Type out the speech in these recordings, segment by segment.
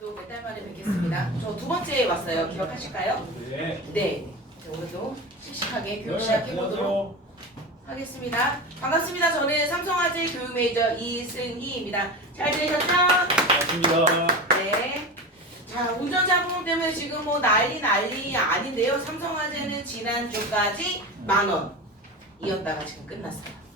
또 몇 달 만에 뵙겠습니다. 저 두 번째 왔어요. 기억하실까요? 네. 네. 오늘도 씩씩하게 교육 시작해보도록 하겠습니다. 반갑습니다. 저는 삼성화재 교육 메이저 이승희입니다. 잘 지내셨죠? 반갑습니다. 네. 자, 운전자 보험 때문에 지금 뭐 난리 아닌데요. 삼성화재는 지난주까지 10,000원이었다가 지금 끝났어요.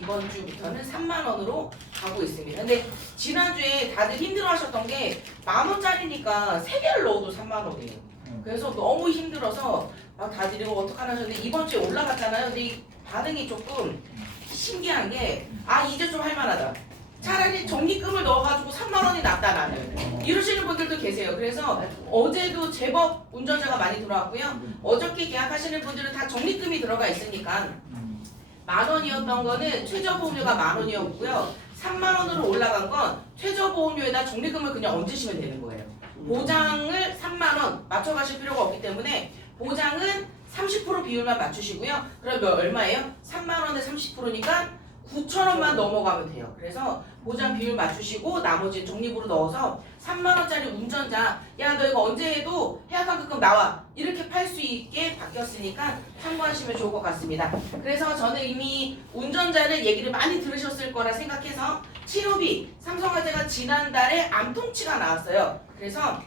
이번 주부터는 30,000원으로 가고 있습니다. 근데 지난주에 다들 힘들어하셨던 게 10,000원짜리니까 3개를 넣어도 30,000원이에요. 그래서 너무 힘들어서 막 다들 이거 어떡하나 하셨는데 이번 주에 올라갔잖아요. 근데 이 반응이 조금 신기한 게 이제 좀 할만하다. 차라리 적립금을 넣어가지고 30,000원이 낫다 나는 이러시는 분들도 계세요. 그래서 어제도 제법 운전자가 많이 들어왔고요. 어저께 계약하시는 분들은 다 적립금이 들어가 있으니까 10,000원이었던 거는 최저보험료가 10,000원이었고요. 30,000원으로 올라간 건 최저보험료에다 적립금을 그냥 얹으시면 되는 거예요. 보장을 30,000원 맞춰가실 필요가 없기 때문에 보장은 30% 비율만 맞추시고요. 그럼 얼마예요? 30,000원에 30%니까 9,000원만 넘어가면 돼요. 그래서 보장 비율 맞추시고 나머지 적립으로 넣어서 30,000원짜리 운전자 야 너 이거 언제 해도 해약환급금 나와 이렇게 팔 수 있게 바뀌었으니까 참고하시면 좋을 것 같습니다. 그래서 저는 이미 운전자를 얘기를 많이 들으셨을 거라 생각해서 치료비 삼성화재가 지난달에 암통치가 나왔어요. 그래서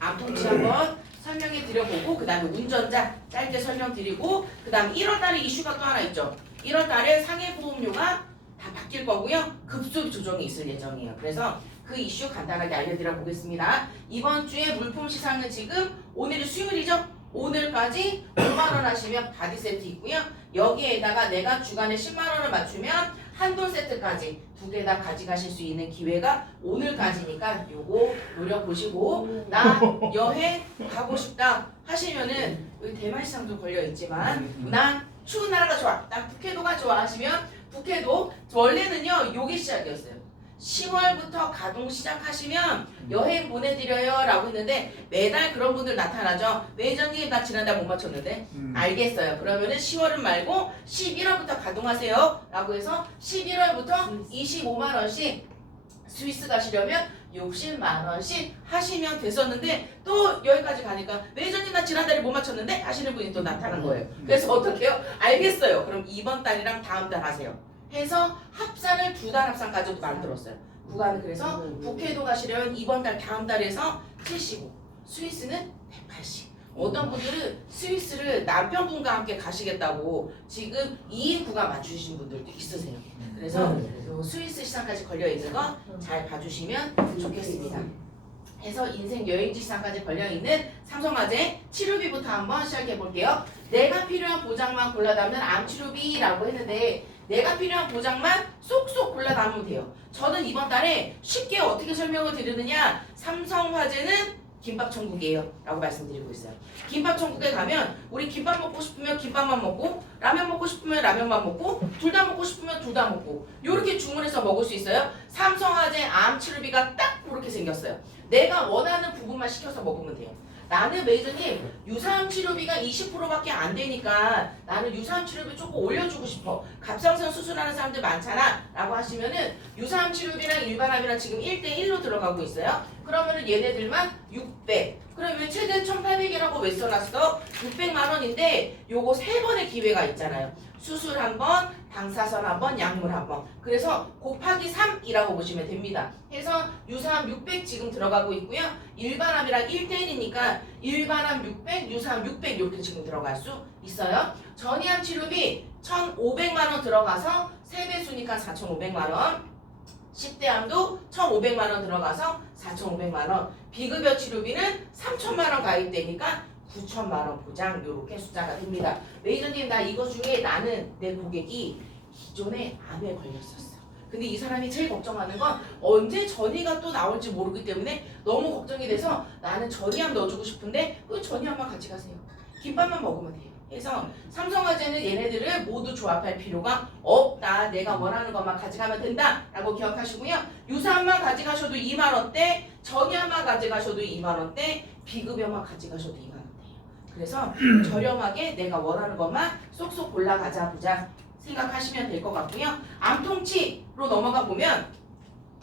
암통치 한번 설명해 드려보고 그 다음에 운전자 짧게 설명드리고 그 다음에 1월달에 이슈가 또 하나 있죠. 1월달에 상해보험료가 다 바뀔 거고요. 급속 조정이 있을 예정이에요. 그래서 그 이슈 간단하게 알려드려 보겠습니다. 이번 주에 물품 시상은 지금 오늘이 수요일이죠. 오늘까지 5만원 하시면 바디 세트 있고요. 여기에다가 내가 주간에 10만원을 맞추면 한돈 세트까지 두 개 다 가져가실 수 있는 기회가 오늘까지니까 요거 노려보시고 나 여행 가고 싶다 하시면은 여기 대만 시장도 걸려있지만 난 추운 나라가 좋아 난 북해도가 좋아 하시면 북해도 원래는요 요게 시작이었어요. 10월부터 가동 시작하시면 여행 보내드려요 라고 했는데 매달 그런 분들 나타나죠. 매니저님 나 지난달 못 맞췄는데 알겠어요. 그러면은 10월은 말고 11월부터 가동하세요 라고 해서 11월부터 25만원씩 스위스 가시려면 60만원씩 하시면 됐었는데 또 여기까지 가니까 매니저님 나 지난달에 못 맞췄는데 하시는 분이 또 나타난 거예요. 그래서 어떻게 해요? 알겠어요. 그럼 이번 달이랑 다음 달 하세요. 해서 합산을 2달 합산까지도 만들었어요. 구간은 그래서 북해도 가시려면 이번 달 다음 달에서 75, 스위스는 180. 어떤 분들은 스위스를 남편분과 함께 가시겠다고 지금 2인 구간 맞추신 분들도 있으세요. 그래서 스위스 시장까지 걸려있는 거 잘 봐주시면 좋겠습니다. 해서 인생 여행지 시장까지 걸려있는 삼성화재 치료비부터 한번 시작해 볼게요. 내가 필요한 보장만 골라 담는 암치료비라고 했는데 내가 필요한 보장만 쏙쏙 골라 담으면 돼요. 저는 이번 달에 쉽게 어떻게 설명을 드리느냐 삼성화재는 김밥천국이에요 라고 말씀드리고 있어요. 김밥천국에 가면 우리 김밥 먹고 싶으면 김밥만 먹고 라면 먹고 싶으면 라면만 먹고 둘 다 먹고 싶으면 둘 다 먹고 요렇게 주문해서 먹을 수 있어요. 삼성화재 암치료비가 딱 그렇게 생겼어요. 내가 원하는 부분만 시켜서 먹으면 돼요. 나는 메이저님 유사암 치료비가 20%밖에 안 되니까 나는 유사암 치료비 조금 올려주고 싶어. 갑상선 수술하는 사람들 많잖아 라고 하시면은 유사암 치료비랑 일반암이랑 지금 1대1로 들어가고 있어요. 그러면은 얘네들만 600. 그러면 최대 1,800이라고 왜 써놨어? 600만원인데 요거 3번의 기회가 있잖아요. 수술 한 번, 방사선 한 번, 약물 한 번. 그래서 곱하기 3이라고 보시면 됩니다. 해서 유사암 600 지금 들어가고 있고요. 일반암이랑 1대1이니까 일반암 600, 유사암 600 이렇게 지금 들어갈 수 있어요. 전이암 치료비 1,500만원 들어가서 3배수니까 4,500만원. 10대암도 1,500만원 들어가서 4,500만원. 비급여 치료비는 3,000만원 가입되니까 9,000만원 보장 요렇게 숫자가 됩니다. 메이저님 나 이거 중에 나는 내 고객이 기존에 암에 걸렸었어. 근데 이 사람이 제일 걱정하는 건 언제 전이가 또 나올지 모르기 때문에 너무 걱정이 돼서 나는 전이암 넣어주고 싶은데 그 전이암만 같이 가세요. 김밥만 먹으면 돼요. 그래서 삼성화재는 얘네들을 모두 조합할 필요가 없다. 내가 원하는 것만 가져가면 된다 라고 기억하시고요. 유사암만 가져가셔도 2만원대, 전이암만 가져가셔도 2만원대, 비급여만 가져가셔도 2만원대예요. 그래서 저렴하게 내가 원하는 것만 쏙쏙 골라가자 보자 생각하시면 될 것 같고요. 암통치로 넘어가 보면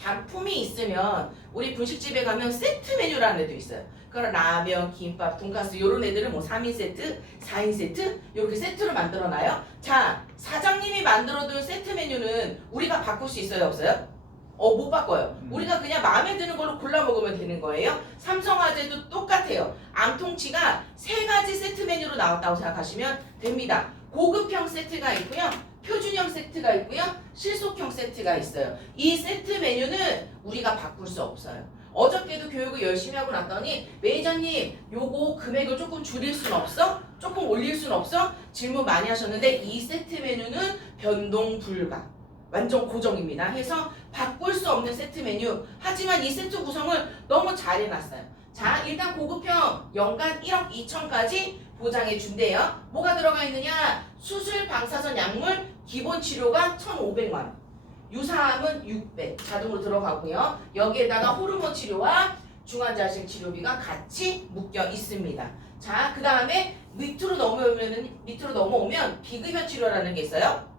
단품이 있으면 우리 분식집에 가면 세트 메뉴라는 애도 있어요. 그럼 라면, 김밥, 돈가스 이런 애들은 뭐 3인 세트, 4인 세트 이렇게 세트로 만들어놔요. 자, 사장님이 만들어둔 세트 메뉴는 우리가 바꿀 수 있어요, 없어요? 못 바꿔요. 우리가 그냥 마음에 드는 걸로 골라 먹으면 되는 거예요. 삼성화재도 똑같아요. 암통치가 3가지 세트 메뉴로 나왔다고 생각하시면 됩니다. 고급형 세트가 있고요. 표준형 세트가 있고요. 실속형 세트가 있어요. 이 세트 메뉴는 우리가 바꿀 수 없어요. 어저께도 교육을 열심히 하고 났더니 매니저님 요거 금액을 조금 줄일 순 없어? 조금 올릴 순 없어? 질문 많이 하셨는데 이 세트 메뉴는 변동 불가. 완전 고정입니다. 해서 바꿀 수 없는 세트 메뉴. 하지만 이 세트 구성을 너무 잘 해놨어요. 자, 일단 고급형 연간 1억 2천까지 보장해 준대요. 뭐가 들어가 있느냐? 수술, 방사선, 약물, 기본 치료가 1,500만 원. 유사암은 600 자동으로 들어가고요. 여기에다가 호르몬 치료와 중환자실 치료비가 같이 묶여 있습니다. 자, 그 다음에 밑으로 넘어오면 비급여 치료라는 게 있어요.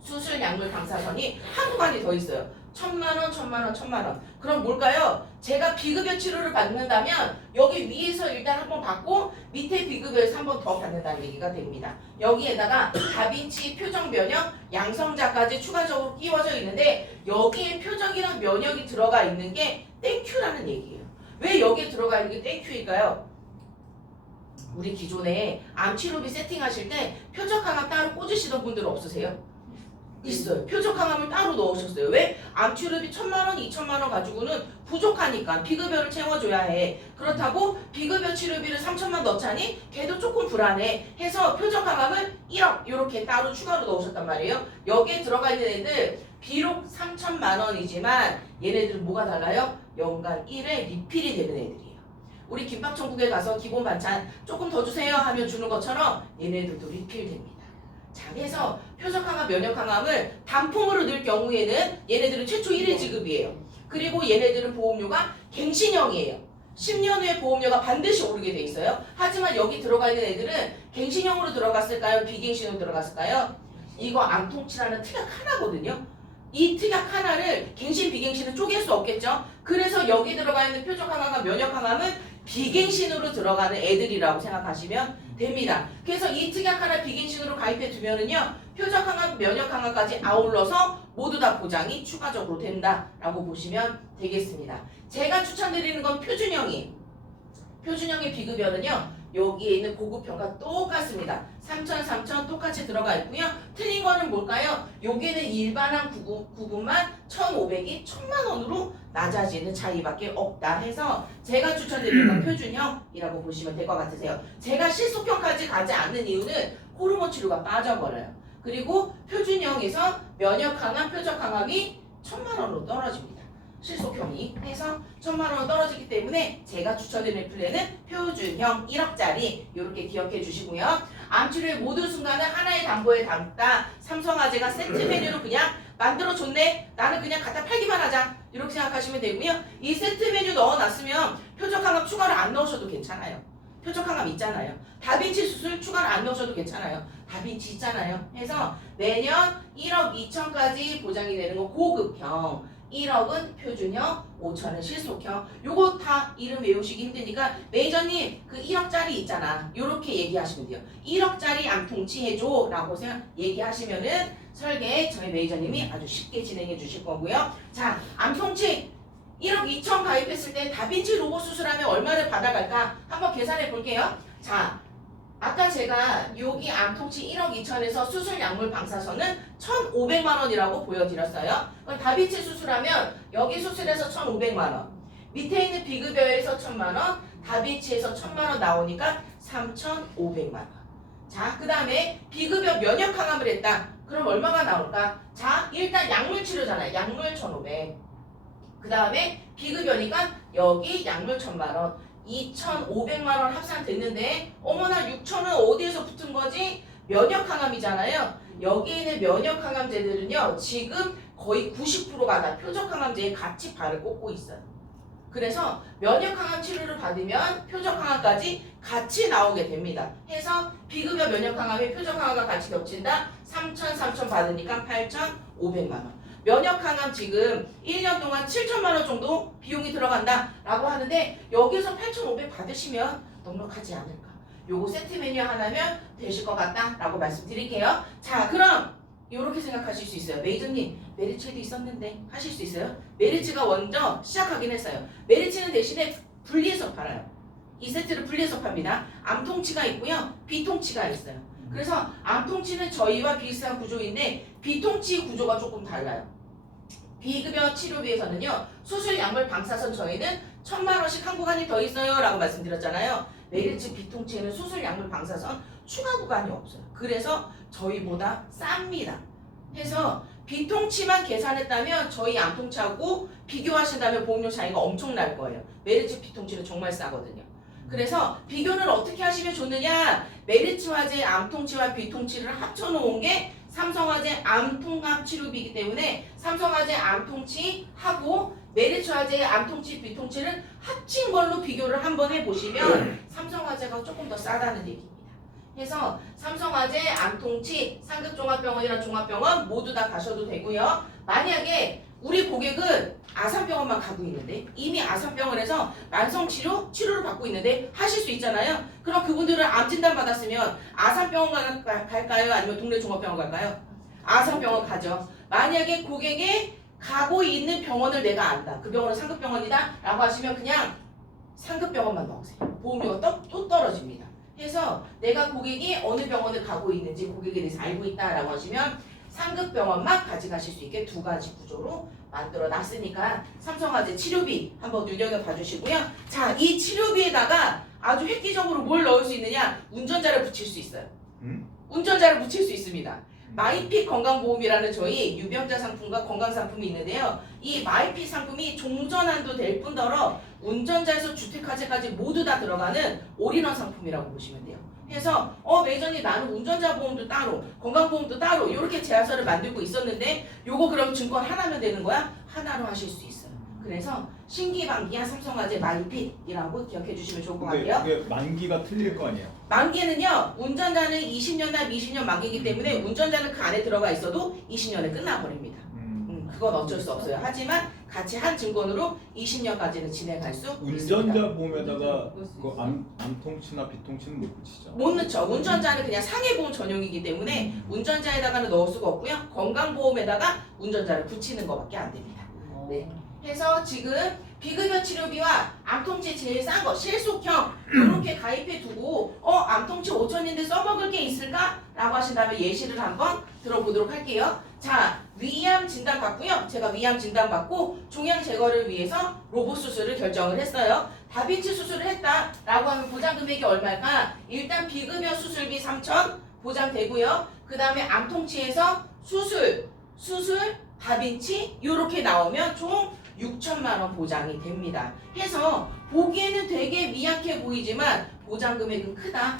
수술, 약물, 방사선이 한 구간이 더 있어요. 1,000만 원, 1,000만 원, 1,000만 원. 그럼 뭘까요? 제가 비급여 치료를 받는다면 여기 위에서 일단 한번 받고 밑에 비급여에서 한 번 더 받는다는 얘기가 됩니다. 여기에다가 다빈치, 표적, 면역, 양성자까지 추가적으로 끼워져 있는데 여기에 표적이랑 면역이 들어가 있는 게 땡큐라는 얘기예요. 왜 여기에 들어가 있는 게 땡큐일까요? 우리 기존에 암치료비 세팅하실 때 표적항암 따로 꽂으시던 분들 없으세요? 있어요. 표적 항암을 따로 넣으셨어요. 왜? 암치료비 1,000만 원, 2,000만 원 가지고는 부족하니까 비급여를 채워줘야 해. 그렇다고 비급여 치료비를 3천만 넣자니 걔도 조금 불안해. 해서 표적 항암을 1억 이렇게 따로 추가로 넣으셨단 말이에요. 여기에 들어가 있는 애들 비록 3천만 원이지만 얘네들은 뭐가 달라요? 연간 1회 리필이 되는 애들이에요. 우리 김밥천국에 가서 기본 반찬 조금 더 주세요 하면 주는 것처럼 얘네들도 리필됩니다. 자, 그래서 표적항암, 면역항암을 단품으로 넣을 경우에는 얘네들은 최초 1회 지급이에요. 그리고 얘네들은 보험료가 갱신형이에요. 10년 후에 보험료가 반드시 오르게 돼 있어요. 하지만 여기 들어가 있는 애들은 갱신형으로 들어갔을까요? 비갱신으로 들어갔을까요? 이거 암통치라는 특약 하나거든요. 이 특약 하나를 갱신, 비갱신을 쪼갤 수 없겠죠? 그래서 여기 들어가 있는 표적항암과 면역항암은 비갱신으로 들어가는 애들이라고 생각하시면 됩니다. 그래서 이 특약 하나 비갱신으로 가입해 두면은요, 표적항암, 면역항암까지 아울러서 모두 다 보장이 추가적으로 된다라고 보시면 되겠습니다. 제가 추천드리는 건 표준형이에요. 표준형의 비급여는요, 여기에 있는 고급형과 똑같습니다. 3,000, 3,000 똑같이 들어가 있고요. 틀린 거는 뭘까요? 여기는 일반항 구분만 1,500이 1,000만 원으로 낮아지는 차이밖에 없다 해서 제가 추천드리는 건 표준형이라고 보시면 될 것 같으세요. 제가 실속형까지 가지 않는 이유는 호르몬 치료가 빠져버려요. 그리고 표준형에서 면역항암, 표적항암이 1,000만 원으로 떨어집니다. 실속형이 해서 1,000만 원 떨어지기 때문에 제가 추천드리는 플랜은 표준형 1억짜리 이렇게 기억해 주시고요. 암치료의 모든 순간을 하나의 담보에 담다. 삼성화재가 세트 메뉴로 그냥 만들어줬네. 나는 그냥 갖다 팔기만 하자. 이렇게 생각하시면 되고요. 이 세트 메뉴 넣어놨으면 표적항암 추가를 안 넣으셔도 괜찮아요. 표적항암 있잖아요. 다빈치 수술 추가를 안 넣으셔도 괜찮아요. 다빈치 있잖아요. 해서 매년 1억 2천까지 보장이 되는 거 고급형. 1억은 표준형, 5천은 실속형. 요거 다 이름 외우시기 힘드니까 매니저님 그 1억짜리 있잖아. 요렇게 얘기하시면 돼요. 1억짜리 암통치 해줘 라고 얘기하시면은 설계 저희 매니저님이 아주 쉽게 진행해 주실 거고요. 자, 암통치 1억 2천 가입했을 때 다빈치 로봇 수술하면 얼마를 받아갈까? 한번 계산해 볼게요. 자, 아까 제가 여기 암통치 1억 2천에서 수술 약물 방사선은 1,500만 원이라고 보여드렸어요. 그럼 다빈치 수술하면 여기 수술에서 1,500만 원, 밑에 있는 비급여에서 1,000만 원, 다빈치에서 1,000만 원 나오니까 3,500만 원. 자, 그 다음에 비급여 면역항암을 했다. 그럼 얼마가 나올까? 자, 일단 약물 치료잖아요. 약물 1,500. 그 다음에 비급여니까 여기 약물 1,000만 원. 2,500만 원 합산됐는데 어머나 6천은 어디에서 붙은 거지? 면역항암이잖아요. 여기 있는 면역항암제들은요 지금 거의 90%가 다 표적항암제에 같이 발을 꽂고 있어요. 그래서 면역항암 치료를 받으면 표적항암까지 같이 나오게 됩니다. 해서 비급여 면역항암에 표적항암과 같이 겹친다. 3,000, 3,000 받으니까 8,500만 원. 면역 항암 지금 1년 동안 7천만 원 정도 비용이 들어간다라고 하는데 여기서 8,500 받으시면 넉넉하지 않을까. 요거 세트 메뉴 하나면 되실 것 같다라고 말씀드릴게요. 자, 그럼 이렇게 생각하실 수 있어요. 메이저님, 메리츠에도 있었는데 하실 수 있어요. 메리츠가 먼저 시작하긴 했어요. 메리츠는 대신에 분리해서 팔아요. 이 세트를 분리해서 팝니다. 암통치가 있고요. 비통치가 있어요. 그래서 암통치는 저희와 비슷한 구조인데 비통치 구조가 조금 달라요. 비급여 치료비에서는요. 수술 약물 방사선 저희는 1,000만 원씩 한 구간이 더 있어요 라고 말씀드렸잖아요. 메리츠 비통치에는 수술 약물 방사선 추가 구간이 없어요. 그래서 저희보다 쌉니다. 해서 비통치만 계산했다면 저희 암통치하고 비교하신다면 보험료 차이가 엄청날 거예요. 메리츠 비통치는 정말 싸거든요. 그래서 비교는 어떻게 하시면 좋느냐? 메리츠화재 암통치와 비통치를 합쳐놓은 게 삼성화재 암통합 치료비이기 때문에 삼성화재 암통치하고 메리츠화재의 암통치 비통치를 합친 걸로 비교를 한번 해보시면 삼성화재가 조금 더 싸다는 얘기입니다. 해서 삼성화재 암통치 상급종합병원이나 종합병원 모두 다 가셔도 되고요. 만약에 우리 고객은 아산병원만 가고 있는데 이미 아산병원에서 만성치료를 받고 있는데 하실 수 있잖아요. 그럼 그분들은 암진단 받았으면 아산병원 갈까요? 아니면 동네 종합병원 갈까요? 아산병원 가죠. 만약에 고객이 가고 있는 병원을 내가 안다. 그 병원은 상급병원이다 라고 하시면 그냥 상급병원만 넣으세요. 보험료가 또 떨어집니다. 해서 내가 고객이 어느 병원을 가고 있는지 고객에 대해서 알고 있다라고 하시면 상급병원만 가져가실 수 있게 두 가지 구조로 만들어 놨으니까 삼성화재 치료비 한번 눈여겨봐 주시고요. 자, 이 치료비에다가 아주 획기적으로 뭘 넣을 수 있느냐? 운전자를 붙일 수 있어요. 운전자를 붙일 수 있습니다. 마이핏 건강보험이라는 저희 유병자 상품과 건강상품이 있는데요. 이 마이핏 상품이 종전환도 될 뿐더러 운전자에서 주택화재까지 모두 다 들어가는 올인원 상품이라고 보시면 돼요. 그래서 매니저님 나는 운전자 보험도 따로 건강보험도 따로 이렇게 제안서를 만들고 있었는데 요거 그럼 증권 하나면 되는 거야? 하나로 하실 수 있어요. 그래서 신기만기한 삼성화재 마이핏이라고 기억해 주시면 좋을 것 같아요. 그게 만기가 틀릴 거 아니에요? 만기는요. 운전자는 20년이나 미신년 만기이기 때문에 운전자는 그 안에 들어가 있어도 20년에 끝나버립니다. 그건 어쩔 수 없어요. 하지만 같이 한 증권으로 20년까지는 진행할 수 있습니다. 운전자 보험에다가 그 암통치나 비통치는 못 붙이죠? 못 넣죠. 운전자는 그냥 상해보험 전용이기 때문에 운전자에다가는 넣을 수가 없고요. 건강보험에다가 운전자를 붙이는 것밖에 안 됩니다. 네. 해서 지금 비급여 치료비와 암통치 제일 싼 거 실속형 이렇게 가입해 두고 암통치 5천인데 써먹을 게 있을까? 라고 하신다면 예시를 한번 들어보도록 할게요. 자, 위암 진단 받고요. 제가 위암 진단 받고 종양 제거를 위해서 로봇 수술을 결정을 했어요. 다빈치 수술을 했다라고 하면 보장 금액이 얼마일까? 일단 비급여 수술비 3천 보장되고요. 그 다음에 암통치에서 수술, 다빈치 이렇게 나오면 총 6천만 원 보장이 됩니다. 해서 보기에는 되게 미약해 보이지만 보장 금액은 크다.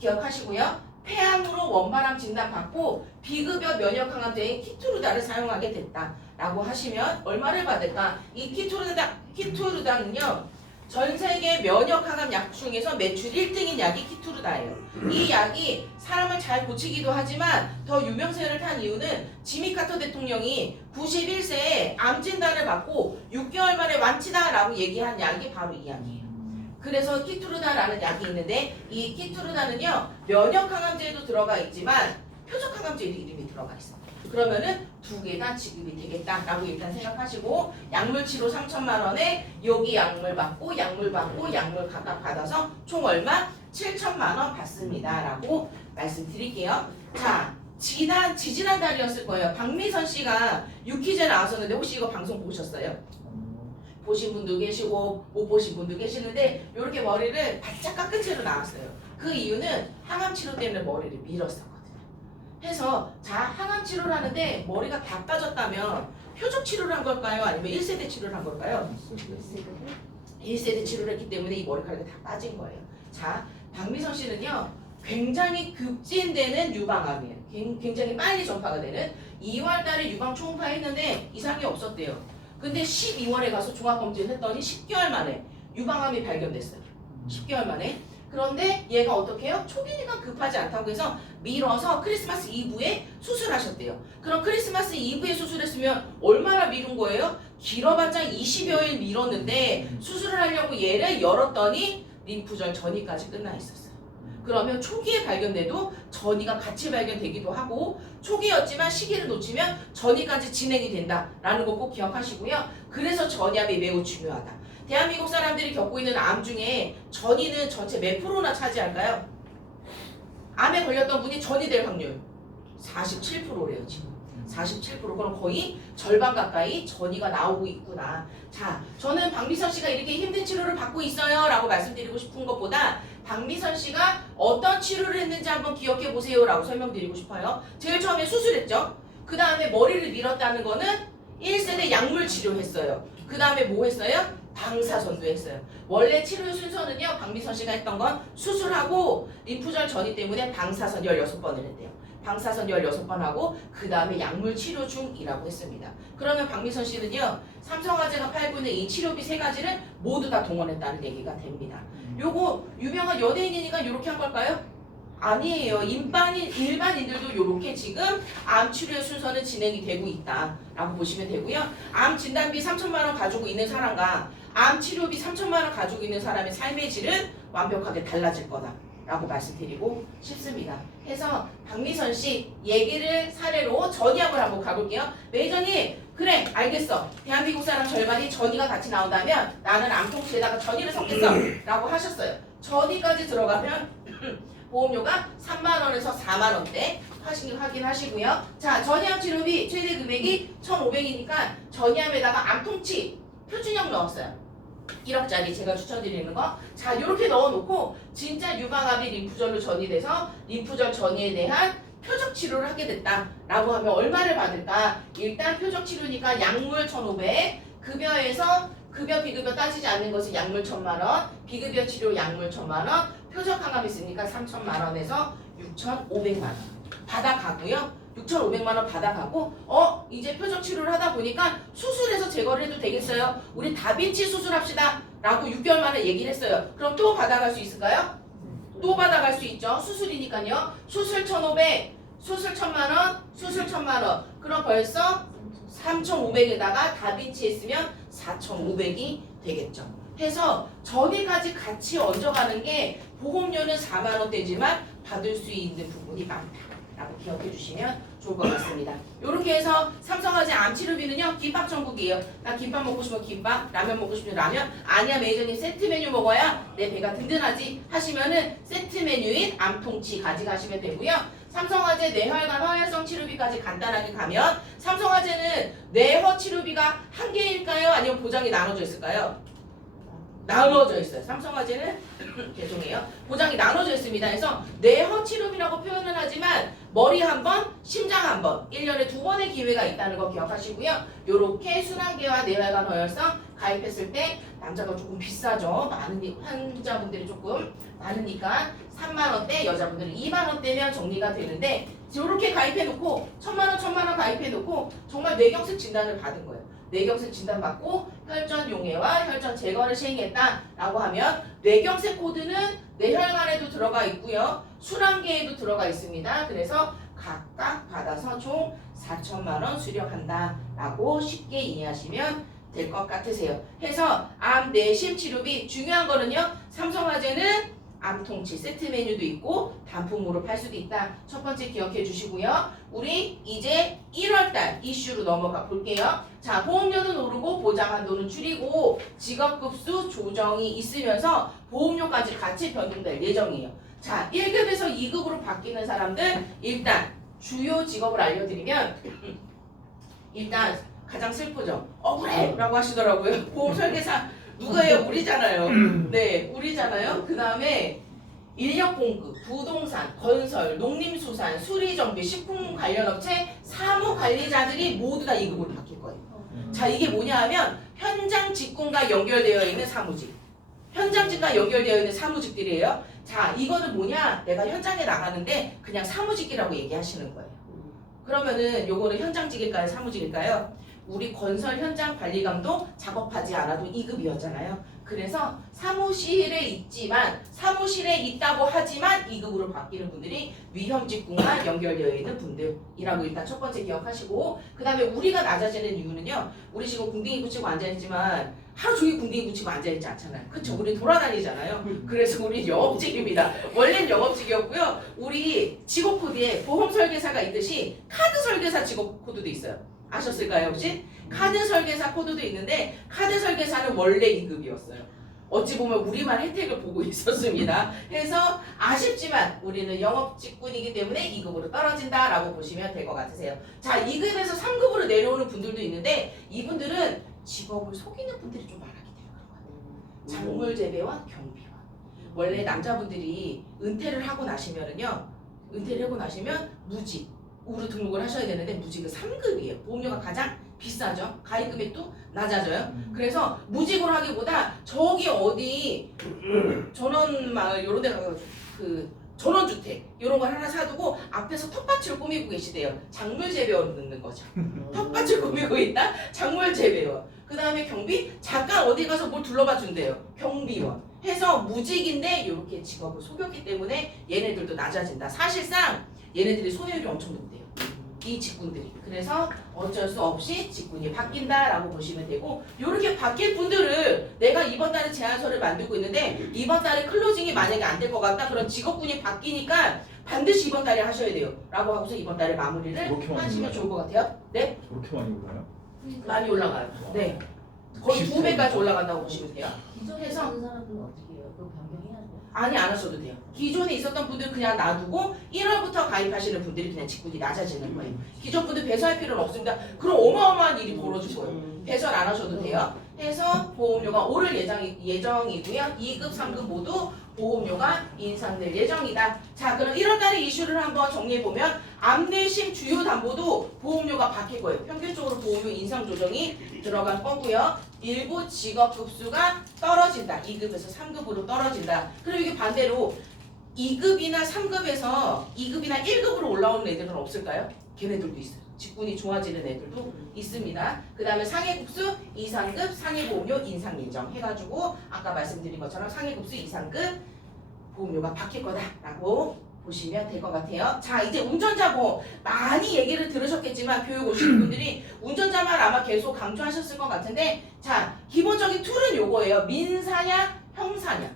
기억하시고요. 폐암으로 원바람 진단받고 비급여 면역항암제인 키투르다를 사용하게 됐다라고 하시면 얼마를 받을까? 이 키투르다는요. 전 세계 면역항암 약 중에서 매출 1등인 약이 키투르다예요. 이 약이 사람을 잘 고치기도 하지만 더 유명세를 탄 이유는 지미 카터 대통령이 91세에 암 진단을 받고 6개월 만에 완치다라고 얘기한 약이 바로 이 약이에요. 그래서 키투르다라는 약이 있는데 이 키투르다는요 면역항암제에도 들어가 있지만 표적항암제에도 이름이 들어가 있어요. 그러면은 두 개 다 지급이 되겠다라고 일단 생각하시고 약물 치료 3천만 원에 여기 약물 받고 약물 각각 받아서 총 얼마? 7천만 원 받습니다라고 말씀드릴게요. 자, 지지난달이었을 거예요. 박미선 씨가 유퀴즈에 나왔었는데 혹시 이거 방송 보셨어요? 보신 분도 계시고 못 보신 분도 계시는데 이렇게 머리를 바짝 깎은 채로 나왔어요. 그 이유는 항암 치료 때문에 머리를 밀었었거든요. 해서 자, 항암 치료를 하는데 머리가 다 빠졌다면 표적 치료를 한 걸까요? 아니면 1세대 치료를 한 걸까요? 1세대 치료를 했기 때문에 이 머리카락이 다 빠진 거예요. 자, 박미선 씨는요 굉장히 급진되는 유방암이에요. 굉장히 빨리 전파가 되는 2월 달에 유방 초음파했는데 이상이 없었대요. 근데 12월에 가서 종합검진을 했더니 10개월 만에 유방암이 발견됐어요. 10개월 만에. 그런데 얘가 어떻게 해요? 초기니까 급하지 않다고 해서 미뤄서 크리스마스 이브에 수술하셨대요. 그럼 크리스마스 이브에 수술했으면 얼마나 미룬 거예요? 길어봤자 20여일 미뤘는데 수술을 하려고 얘를 열었더니 림프절 전이까지 끝나 있었어요. 그러면 초기에 발견돼도 전이가 같이 발견되기도 하고 초기였지만 시기를 놓치면 전이까지 진행이 된다라는 거 꼭 기억하시고요. 그래서 전이암이 매우 중요하다. 대한민국 사람들이 겪고 있는 암 중에 전이는 전체 몇 프로나 차지할까요? 암에 걸렸던 분이 전이 될 확률 47%래요 지금. 47% 그럼 거의 절반 가까이 전이가 나오고 있구나. 자, 저는 박미선 씨가 이렇게 힘든 치료를 받고 있어요 라고 말씀드리고 싶은 것보다 박미선 씨가 어떤 치료를 했는지 한번 기억해 보세요 라고 설명드리고 싶어요. 제일 처음에 수술했죠. 그 다음에 머리를 밀었다는 거는 1세대 약물 치료했어요. 그 다음에 뭐 했어요? 방사선도 했어요. 원래 치료 순서는요, 박미선 씨가 했던 건 수술하고 림프절 전이 때문에 방사선 16번을 했대요. 방사선 16번 하고 그 다음에 약물 치료 중이라고 했습니다. 그러면 박미선 씨는요, 삼성화재가 8분의 2 치료비 3가지를 모두 다 동원했다는 얘기가 됩니다. 요거 유명한 연예인이니까 이렇게 한 걸까요? 아니에요. 일반인들도 이렇게 지금 암 치료의 순서는 진행이 되고 있다라고 보시면 되고요. 암 진단비 3천만 원 가지고 있는 사람과 암 치료비 3천만 원 가지고 있는 사람의 삶의 질은 완벽하게 달라질 거다라고 말씀드리고 싶습니다. 해서 박미선 씨 얘기를 사례로 전이암을 한번 가볼게요. 매니저님, 그래 알겠어. 대한민국 사람 절반이 전이가 같이 나온다면 나는 암통치에다가 전이를 섞겠어 라고 하셨어요. 전이까지 들어가면 보험료가 3만원에서 4만원대 확인하시고요. 자, 전이암 치료비 최대 금액이 1,500이니까 전이암에다가 암통치 표준형 넣었어요. 1억짜리 제가 추천드리는 거. 자, 이렇게 넣어놓고 진짜 유방암이 림프절로 전이돼서 림프절 전이에 대한 표적 치료를 하게 됐다라고 하면 얼마를 받을까? 일단 표적 치료니까 약물 1,500, 급여에서 급여 비급여 따지지 않는 것은 약물 1,000만원, 비급여 치료 약물 1,000만원, 표적 항암 있으니까 3,000만원에서 6,500만원 받아가고요. 6,500만원 받아가고 이제 표적 치료를 하다 보니까 수술해서 제거를 해도 되겠어요. 우리 다빈치 수술합시다 라고 6개월 만에 얘기를 했어요. 그럼 또 받아갈 수 있을까요? 또 받아갈 수 있죠. 수술이니까요. 수술 1,500, 수술 1,000만원, 수술 1,000만원. 그럼 벌써 3,500에다가 다빈치 했으면 4,500이 되겠죠. 해서 전이까지 같이 얹어가는 게 보험료는 4만원대지만 받을 수 있는 부분이 많다라고 기억해 주시면 좋을 것 같습니다. 이렇게 해서 삼성화재 암치료비는요, 김밥 천국이에요. 나 김밥 먹고 싶으면 김밥, 라면 먹고 싶으면 라면. 아니야 매니저님 세트 메뉴 먹어야 내 배가 든든하지 하시면은 세트 메뉴인 암통치 가져가시면 되고요. 삼성화재 뇌혈관 허혈성 치료비까지 간단하게 가면 삼성화재는 뇌허 치료비가 한 개일까요? 아니면 보장이 나눠져 있을까요? 나눠져 있어요. 삼성화재는 죄송해요. 보장이 나눠져 있습니다. 그래서 뇌허 치료비라고 표현은 하지만 머리 한 번, 심장 한 번, 1년에 2번의 기회가 있다는 거 기억하시고요. 요렇게 순환계와 뇌혈관 허혈성 가입했을 때 남자가 조금 비싸죠. 환자분들이 조금 많으니까 3만원대, 여자분들은 2만원대면 정리가 되는데 요렇게 가입해놓고 1,000만원 가입해놓고 정말 뇌경색 진단을 받은 거예요. 뇌경색 진단받고 혈전 용해와 혈전 제거를 시행했다라고 하면 뇌경색 코드는 뇌혈관에도 들어가 있고요. 순환계에도 들어가 있습니다. 그래서 각각 받아서 총 4천만원 수령한다라고 쉽게 이해하시면 될 것 같으세요. 해서 암 내심 치료비 중요한 거는요. 삼성화재는 암통치 세트 메뉴도 있고 단품으로 팔 수도 있다. 첫 번째 기억해 주시고요. 우리 이제 1월달 이슈로 넘어가 볼게요. 자, 보험료는 오르고 보장한도는 줄이고 직업급수 조정이 있으면서 보험료까지 같이 변동될 예정이에요. 자, 1급에서 2급으로 바뀌는 사람들 일단 주요 직업을 알려드리면 일단 가장 슬프죠. 억울해! 라고 하시더라고요. 보험 설계사 누가요? 우리잖아요. 네, 우리잖아요. 그 다음에 인력 공급, 부동산, 건설, 농림수산, 수리정비, 식품 관련 업체, 사무 관리자들이 모두 다 2급으로 바뀔 거예요. 자, 이게 뭐냐 하면 현장 직군과 연결되어 있는 사무직. 현장직과 연결되어 있는 사무직들이에요. 자, 이거는 뭐냐? 내가 현장에 나가는데 그냥 사무직이라고 얘기하시는 거예요. 그러면은 요거는 현장직일까요? 사무직일까요? 우리 건설 현장 관리감독 작업하지 않아도 2급이었잖아요. 그래서 사무실에 있지만 사무실에 있다고 하지만 2급으로 바뀌는 분들이 위험직군과 연결되어 있는 분들이라고 일단 첫 번째 기억하시고, 그 다음에 우리가 낮아지는 이유는요, 우리 지금 궁둥이 붙이고 앉아있지만 하루 종일 궁둥이 붙이고 앉아있지 않잖아요. 그쵸? 우리 돌아다니잖아요. 그래서 우리 영업직입니다. 원래는 영업직이었고요. 우리 직업 코드에 보험 설계사가 있듯이 카드 설계사 직업 코드도 있어요. 아셨을까요 혹시? 카드 설계사 코드도 있는데 카드 설계사는 원래 2급이었어요. 어찌 보면 우리만 혜택을 보고 있었습니다. 그래서 아쉽지만 우리는 영업직군이기 때문에 2급으로 떨어진다라고 보시면 될 것 같으세요. 자, 2급에서 3급으로 내려오는 분들도 있는데 이분들은 직업을 속이는 분들이 좀 많아기 때문에 작물 재배원, 경비원. 원래 남자분들이 은퇴를 하고 나시면은요, 은퇴를 하고 나시면 무직으로 등록을 하셔야 되는데 무직은 3급이에요. 보험료가 가장 비싸죠. 가입 금액도 낮아져요. 그래서 무직으로 하기보다 저기 어디 전원마을 요런 데 가서 그 전원주택 요런 걸 하나 사두고 앞에서 텃밭을 꾸미고 계시대요. 작물 재배원 넣는 거죠. 텃밭을 꾸미고 있다? 작물 재배원. 그 다음에 경비? 잠깐 어디 가서 뭘 둘러봐 준대요. 경비원. 해서 무직인데 이렇게 직업을 속였기 때문에 얘네들도 낮아진다. 사실상 얘네들이 소유율이 엄청 높대요. 이 직군들이. 그래서 어쩔 수 없이 직군이 바뀐다라고 보시면 되고, 이렇게 바뀔 분들을 내가 이번 달에 제안서를 만들고 있는데 이번 달에 클로징이 만약에 안 될 것 같다. 그럼 직업군이 바뀌니까 반드시 이번 달에 하셔야 돼요 라고 하고서 이번 달에 마무리를 하시면 좋을 것 같아요. 네? 그렇게 많이 올라요? 많이 올라가요. 네. 거의 2배까지 올라간다고 보시면 돼요. 기존에 해서- 있는 사람들은 어떻게 해요? 그거 변경해야 돼요? 아니, 안 하셔도 돼요. 기존에 있었던 분들 그냥 놔두고 1월부터 가입하시는 분들이 그냥 직군이 낮아지는 거예요. 기존 분들 배설할 필요는 없습니다. 그럼 어마어마한 일이 벌어질 거예요. 배설 안 하셔도 돼요. 해서 보험료가 오를 예정이고요. 2급, 3급 모두 보험료가 인상될 예정이다. 자, 그럼 1월달에 이슈를 한번 정리해보면 암내심 주요담보도 보험료가 바뀔 거예요. 평균적으로 보험료 인상 조정이 들어갈 거고요. 일부 직업급수가 떨어진다. 2급에서 3급으로 떨어진다. 그리고 이게 반대로 2급이나 3급에서 2급이나 1급으로 올라오는 애들은 없을까요? 걔네들도 있어요. 직군이 좋아지는 애들도 있습니다. 그 다음에 상해급수, 이상급, 상해보험료 인상 예정 해가지고 아까 말씀드린 것처럼 상해급수, 이상급 보험료가 바뀔 거다라고 보시면 될 것 같아요. 자, 이제 운전자 보험 많이 얘기를 들으셨겠지만 교육 오시는 분들이 운전자만 아마 계속 강조하셨을 것 같은데, 자, 기본적인 툴은 요거예요. 민사냐 형사냐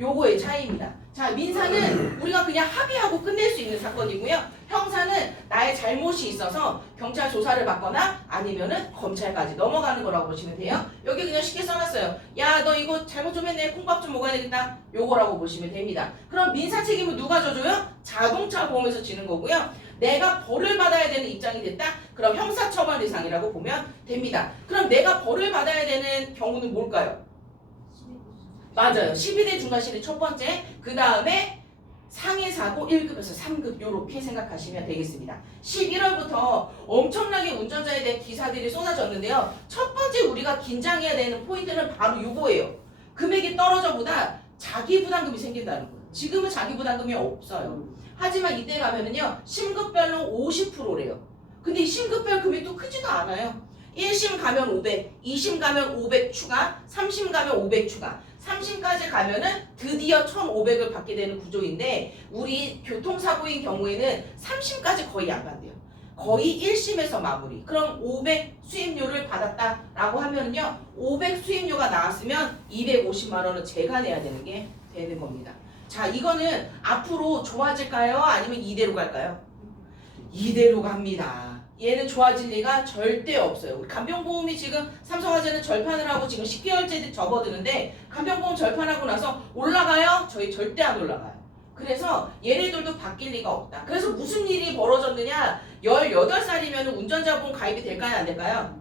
요거의 차이입니다. 자, 민사는 우리가 그냥 합의하고 끝낼 수 있는 사건이고요. 형사는 나의 잘못이 있어서 경찰 조사를 받거나 아니면은 검찰까지 넘어가는 거라고 보시면 돼요. 여기 그냥 쉽게 써놨어요. 야, 너 이거 잘못 좀 했네. 콩밥 좀 먹어야 되겠다. 요거라고 보시면 됩니다. 그럼 민사 책임은 누가 져줘요? 자동차 보험에서 지는 거고요. 내가 벌을 받아야 되는 입장이 됐다? 그럼 형사처벌 대상이라고 보면 됩니다. 그럼 내가 벌을 받아야 되는 경우는 뭘까요? 맞아요. 12대 중과실이 첫 번째, 그 다음에 상해사고 1급에서 3급 요렇게 생각하시면 되겠습니다. 11월부터 엄청나게 운전자에 대한 기사들이 쏟아졌는데요. 첫 번째 우리가 긴장해야 되는 포인트는 바로 요거예요. 금액이 떨어져보다 자기부담금이 생긴다는 거예요. 지금은 자기부담금이 없어요. 하지만 이때 가면은요, 심급별로 50%래요. 근데 이 심급별 금액도 크지도 않아요. 1심 가면 500, 2심 가면 500 추가, 3심 가면 500 추가. 3심까지 가면은 드디어 1,500을 받게 되는 구조인데, 우리 교통사고인 경우에는 3심까지 거의 안 받대요. 거의 1심에서 마무리. 그럼 500 수임료를 받았다라고 하면은요, 500 수임료가 나왔으면 250만 원은 제가 내야 되는 게 되는 겁니다. 자, 이거는 앞으로 좋아질까요? 아니면 이대로 갈까요? 이대로 갑니다. 얘는 좋아질 리가 절대 없어요. 우리 간병보험이 지금 삼성화재는 절판을 하고 지금 10개월째 접어드는데, 간병보험 절판하고 나서 올라가요? 저희 절대 안 올라가요. 그래서 얘네들도 바뀔 리가 없다. 그래서 무슨 일이 벌어졌느냐? 18살이면 운전자 보험 가입이 될까요? 안 될까요?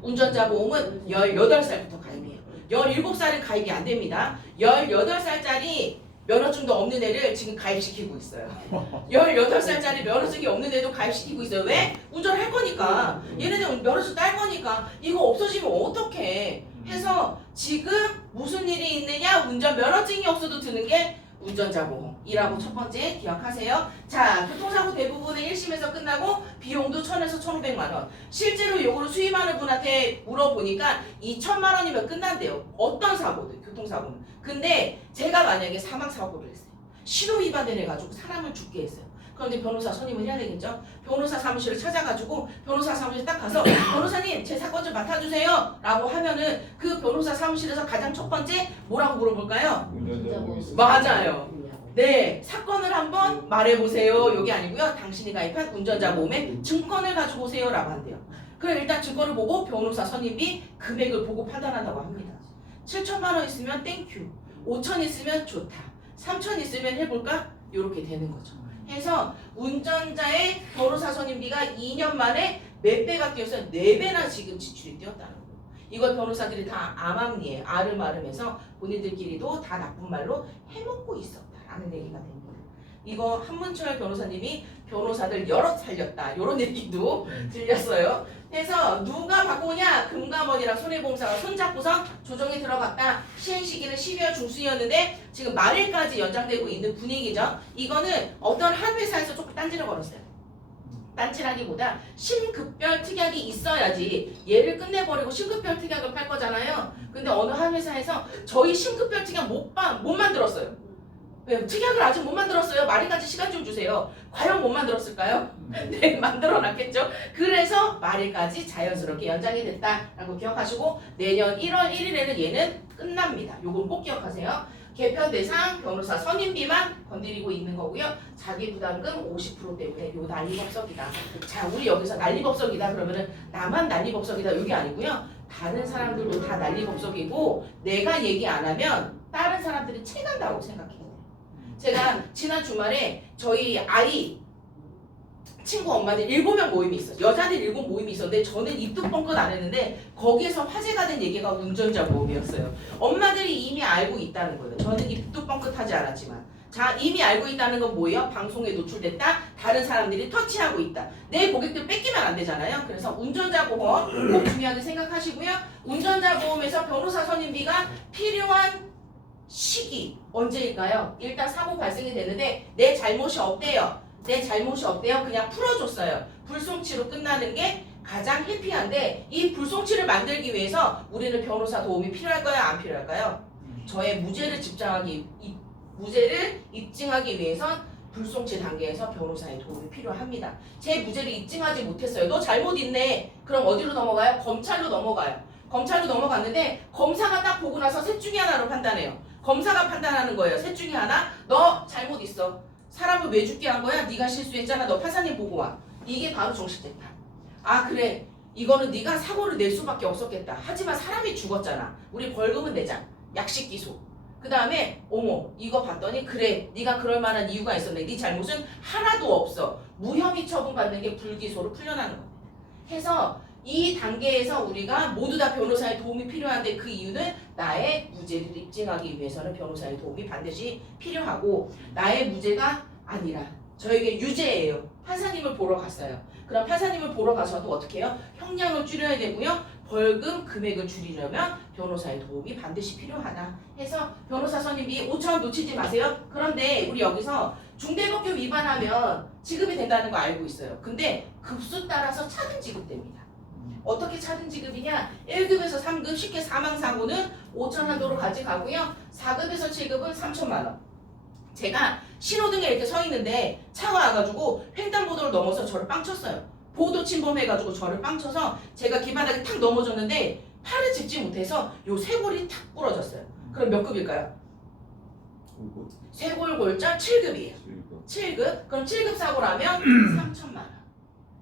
운전자 보험은 18살부터 가입이에요. 17살은 가입이 안 됩니다. 18살짜리 면허증도 없는 애를 지금 가입시키고 있어요. 18살짜리 면허증이 없는 애도 가입시키고 있어요. 왜? 운전할 거니까. 얘네들 면허증 딸 거니까. 이거 없어지면 어떡해. 해서 지금 무슨 일이 있느냐? 운전 면허증이 없어도 드는 게 운전자 보험이라고 첫 번째 기억하세요. 자, 교통사고 대부분은 1심에서 끝나고 비용도 1,000에서 1,500만 원. 실제로 요거를 수임하는 분한테 물어보니까 2천만 원이면 끝난대요. 어떤 사고든, 교통사고는. 근데 제가 만약에 사망사고를 했어요. 신호 위반을 해가지고 사람을 죽게 했어요. 그런데 변호사 선임을 해야 되겠죠? 변호사 사무실을 찾아가지고 변호사 사무실 딱 가서 변호사님 제 사건 좀 맡아주세요 라고 하면은 그 변호사 사무실에서 가장 첫 번째 뭐라고 물어볼까요? 운전자 보험 있어요. 맞아요. 네, 사건을 한번 말해보세요. 여기 아니고요. 당신이 가입한 운전자 보험의 증권을 가지고 오세요 라고 한대요. 그럼 일단 증권을 보고 변호사 선임비 금액을 보고 판단한다고 합니다. 7천만 원 있으면 땡큐, 5천 있으면 좋다, 3천 있으면 해볼까? 이렇게 되는 거죠. 해서 운전자의 변호사 선임비가 2년 만에 몇 배가 뛰었어요? 4배나 지금 지출이 뛰었다는 거예요. 이걸 변호사들이 다 암암리에 아름아름해서 본인들끼리도 다 나쁜 말로 해먹고 있었다라는 얘기가 됩니다. 이거 한문철 변호사님이 변호사들 여럿 살렸다 이런 얘기도 들렸어요. 그래서 누가 바꾸냐? 금감원이랑 손해보험사가 손잡고서 조정에 들어갔다. 시행 시기는 12월 중순이었는데 지금 말일까지 연장되고 있는 분위기죠. 이거는 어떤 한 회사에서 조금 딴지를 걸었어요. 딴지라기보다 신급별 특약이 있어야지 얘를 끝내버리고 신급별 특약을 팔 거잖아요. 근데 어느 한 회사에서 저희 신급별 특약 못 만들었어요. 왜? 특약을 아직 못 만들었어요. 말일까지 시간 좀 주세요. 과연 못 만들었을까요? 네, 만들어놨겠죠. 그래서 말일까지 자연스럽게 연장이 됐다라고 기억하시고 내년 1월 1일에는 얘는 끝납니다. 요건 꼭 기억하세요. 개편 대상 변호사 선임비만 건드리고 있는 거고요. 자기 부담금 50% 때문에 요 난리법석이다. 자, 우리 여기서 난리법석이다 그러면은 나만 난리법석이다 여기 아니고요. 다른 사람들도 다 난리법석이고 내가 얘기 안 하면 다른 사람들이 체감다고 생각해요. 제가 지난 주말에 저희 아이 친구 엄마들 7명 모임이 있어요. 여자들 7 모임이 있었는데 저는 입도 뻥끗 안 했는데 거기에서 화제가 된 얘기가 운전자 보험이었어요. 엄마들이 이미 알고 있다는 거예요. 저는 입도 뻥끗하지 않았지만 자, 이미 알고 있다는 건 뭐예요? 방송에 노출됐다. 다른 사람들이 터치하고 있다. 내 고객들 뺏기면 안 되잖아요. 그래서 운전자 보험 꼭 중요하게 생각하시고요. 운전자 보험에서 변호사 선임비가 필요한 시기 언제일까요? 일단 사고 발생이 되는데 내 잘못이 없대요. 내 잘못이 없대요. 그냥 풀어줬어요. 불송치로 끝나는 게 가장 해피한데 이 불송치를 만들기 위해서 우리는 변호사 도움이 필요할까요? 안 필요할까요? 저의 무죄를 입증하기 위해선 불송치 단계에서 변호사의 도움이 필요합니다. 제 무죄를 입증하지 못했어요. 너 잘못 있네. 그럼 어디로 넘어가요? 검찰로 넘어가요. 검찰로 넘어갔는데 검사가 딱 보고 나서 셋 중에 하나로 판단해요. 검사가 판단하는 거예요. 셋 중에 하나. 너 잘못 있어. 사람을 왜 죽게 한 거야? 네가 실수했잖아. 너 판사님 보고 와. 이게 바로 정식재판. 아 그래. 이거는 네가 사고를 낼 수밖에 없었겠다. 하지만 사람이 죽었잖아. 우리 벌금은 내자. 약식 기소. 그 다음에 어머 이거 봤더니 그래 네가 그럴 만한 이유가 있었네. 네 잘못은 하나도 없어. 무혐의 처분받는 게 불기소로 풀려나는 겁니다. 해서 이 단계에서 우리가 모두 다 변호사의 도움이 필요한데 그 이유는 나의 무죄를 입증하기 위해서는 변호사의 도움이 반드시 필요하고 나의 무죄가 아니라 저에게 유죄예요. 판사님을 보러 갔어요. 그럼 판사님을 보러 가서도 어떻게 해요? 형량을 줄여야 되고요. 벌금 금액을 줄이려면 변호사의 도움이 반드시 필요하다 해서 변호사 선임비 5천 원 놓치지 마세요. 그런데 우리 여기서 중대법규 위반하면 지급이 된다는 거 알고 있어요. 근데 급수 따라서 차등 지급됩니다. 어떻게 차등 지급이냐? 1급에서 3급 쉽게 사망사고는 5천 한도로 가져가고요. 4급에서 7급은 3천만 원. 제가 신호등에 이렇게 서 있는데 차가 와가지고 횡단보도를 넘어서 저를 빵 쳤어요. 보도 침범해가지고 저를 빵 쳐서 제가 길바닥에 탁 넘어졌는데 팔을 짚지 못해서 요 쇄골이 탁 부러졌어요. 그럼 몇 급일까요? 쇄골골절 7급이에요. 7급? 그럼 7급 사고라면 3천만 원.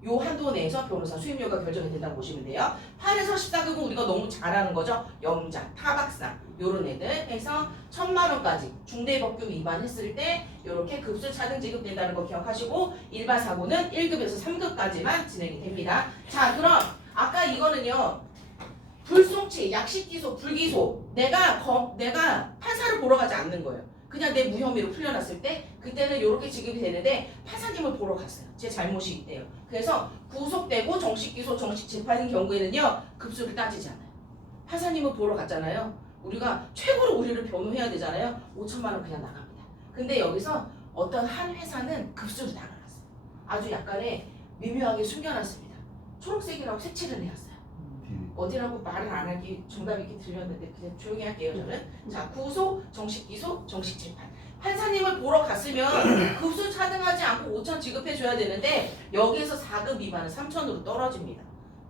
요 한도 내에서 변호사 수임료가 결정이 된다고 보시면 돼요. 8에서 14급은 우리가 너무 잘하는 거죠. 영장, 타박상 요런 애들 해서 1,000만 원까지 중대법규 위반했을 때 요렇게 급수 차등 지급된다는 거 기억하시고 일반 사고는 1급에서 3급까지만 진행이 됩니다. 자 그럼 아까 이거는요. 불송치, 약식기소, 불기소 내가 판사를 보러 가지 않는 거예요. 그냥 내 무혐의로 풀려났을 때 그때는 이렇게 지급이 되는데 판사님을 보러 갔어요. 제 잘못이 있대요. 그래서 구속되고 정식기소, 정식재판인 경우에는요. 급수를 따지지 않아요. 판사님을 보러 갔잖아요. 우리가 최고로 우리를 변호해야 되잖아요. 5천만 원 그냥 나갑니다. 근데 여기서 어떤 한 회사는 급수로 나가놨어요. 아주 약간의 미묘하게 숨겨놨습니다. 초록색이라고 색칠을 해놨어요. 어디라고 말을 안 하기 정답이 이렇게 들렸는데 그냥 조용히 할게요 저는. 자, 구속, 정식 기소, 정식 재판. 판사님을 보러 갔으면 급수 차등하지 않고 5천 지급해줘야 되는데 여기에서 4급 미만은 3천으로 떨어집니다.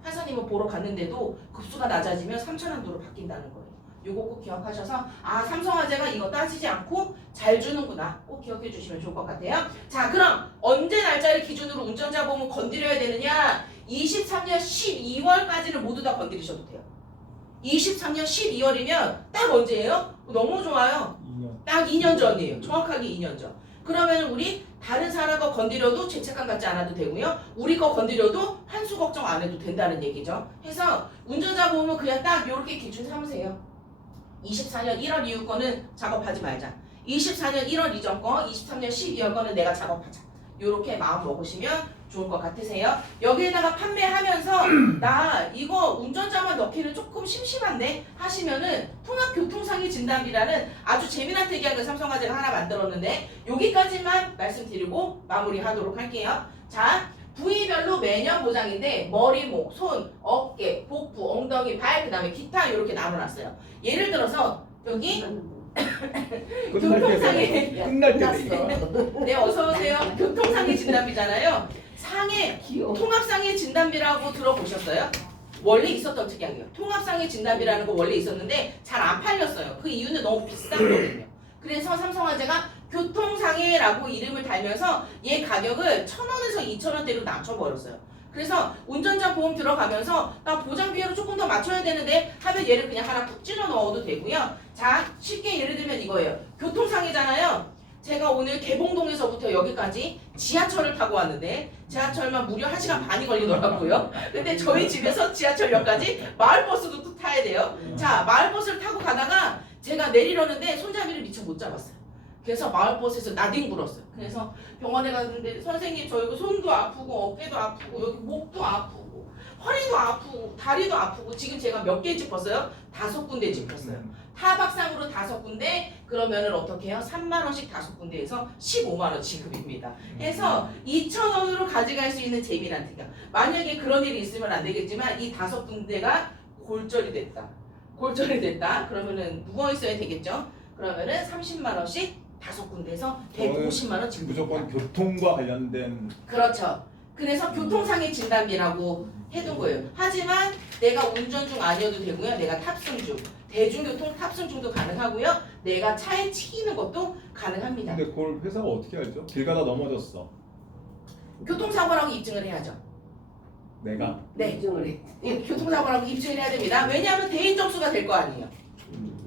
판사님을 보러 갔는데도 급수가 낮아지면 3천 한도로 바뀐다는 거예요. 요거 꼭 기억하셔서 아 삼성화재가 이거 따지지 않고 잘 주는구나 꼭 기억해 주시면 좋을 것 같아요. 자 그럼 언제 날짜를 기준으로 운전자 보험을 건드려야 되느냐. 23년 12월까지는 모두 다 건드리셔도 돼요. 23년 12월이면 딱 언제예요? 너무 좋아요. 2년. 딱 2년 전이에요. 정확하게 2년 전. 그러면 우리 다른 사람 거 건드려도 죄책감 갖지 않아도 되고요. 우리 거 건드려도 환수 걱정 안 해도 된다는 얘기죠. 해서 운전자 보험은 그냥 딱 이렇게 기준 삼으세요. 24년 1월 이후 거는 작업하지 말자. 24년 1월 이전 거, 23년 12월 거는 내가 작업하자. 이렇게 마음 먹으시면 좋을 것 같으세요. 여기에다가 판매하면서 나 이거 운전자만 넣기는 조금 심심한데 하시면은 통합교통상해 진단비라는 아주 재미난 특이한 삼성화재가 하나 만들었는데 여기까지만 말씀드리고 마무리하도록 할게요. 자, 부위별로 매년 보장인데 머리, 목, 손, 어깨, 복부, 엉덩이, 발, 그 다음에 기타 이렇게 나눠놨어요. 예를 들어서 여기 교통상해 끝날 때 되니까. 네 어서오세요. 교통상해 진단비잖아요. 상해 귀여워. 통합상해 진단비라고 들어보셨어요? 원래 있었던 특이하게요. 통합상해 진단비라는 거 원래 있었는데 잘 안 팔렸어요. 그 이유는 너무 비쌌거든요. 그래서 삼성화재가 교통상해라고 이름을 달면서 얘 가격을 1,000원에서 2,000원대로 낮춰버렸어요. 그래서 운전자 보험 들어가면서 나 보장 비율을 조금 더 맞춰야 되는데 하면 얘를 그냥 하나 푹 찔러 넣어도 되고요. 자, 쉽게 예를 들면 이거예요. 교통상해잖아요. 제가 오늘 개봉동에서부터 여기까지 지하철을 타고 왔는데 지하철만 무려 1시간 반이 걸리더라고요. 근데 저희 집에서 지하철역까지 마을버스도 또 타야 돼요. 자, 마을버스를 타고 가다가 제가 내리려는데 손잡이를 미처 못 잡았어요. 그래서 마을버스에서 나뒹 굴었어요. 그래서 병원에 갔는데 선생님 저 이거 손도 아프고 어깨도 아프고 여기 목도 아프고 허리도 아프고 다리도 아프고 지금 제가 몇 개 짚었어요? 5군데 짚었어요. 타박상으로 5군데 그러면은 어떻게 해요? 3만 원씩 5군데에서 15만 원 지급입니다. 해서 2,000원으로 가져갈 수 있는 재미난 특이야. 만약에 그런 일이 있으면 안 되겠지만 이 5군데가 골절이 됐다. 그러면은 누워 있어야 되겠죠? 그러면은 30만 원씩 5군데에서 150만 원 지급입니다. 무조건 교통과 관련된. 그렇죠. 그래서 교통상해 진단비라고 해둔 거예요. 하지만 내가 운전 중 아니어도 되고요. 내가 탑승 중, 대중교통 탑승 중도 가능하고요. 내가 차에 치이는 것도 가능합니다. 근데 그걸 회사가 어떻게 알죠? 길 가다 넘어졌어. 교통사고라고 입증을 해야죠. 내가. 네, 교통사고라고 입증을 해야 됩니다. 왜냐하면 대인 접수가 될 거 아니에요.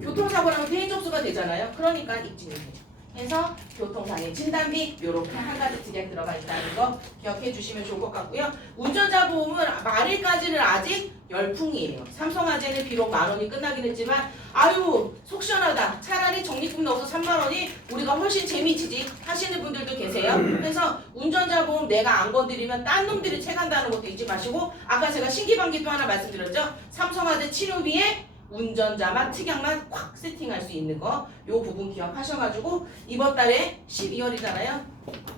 교통사고라면 대인 접수가 되잖아요. 그러니까 입증이 되죠. 해서 교통상해 진단비 이렇게 한 가지 특약 들어가 있다는 거 기억해 주시면 좋을 것 같고요. 운전자 보험은 말일까지는 아직 열풍이에요. 삼성화재는 비록 10,000원이 끝나긴 했지만 아유 속 시원하다. 차라리 적립금 넣어서 30,000원이 우리가 훨씬 재미지지 하시는 분들도 계세요. 그래서 운전자 보험 내가 안 건드리면 딴 놈들이 채간다는 것도 잊지 마시고 아까 제가 신기방기 또 하나 말씀드렸죠. 삼성화재 치료비에 운전자만 특약만 콱 세팅할 수 있는 거 요 부분 기억하셔가지고 이번 달에 12월이잖아요.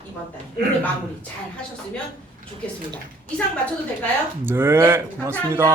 이번 달 오늘 마무리 잘 하셨으면 좋겠습니다. 이상 맞춰도 될까요? 네, 감사합니다. 고맙습니다.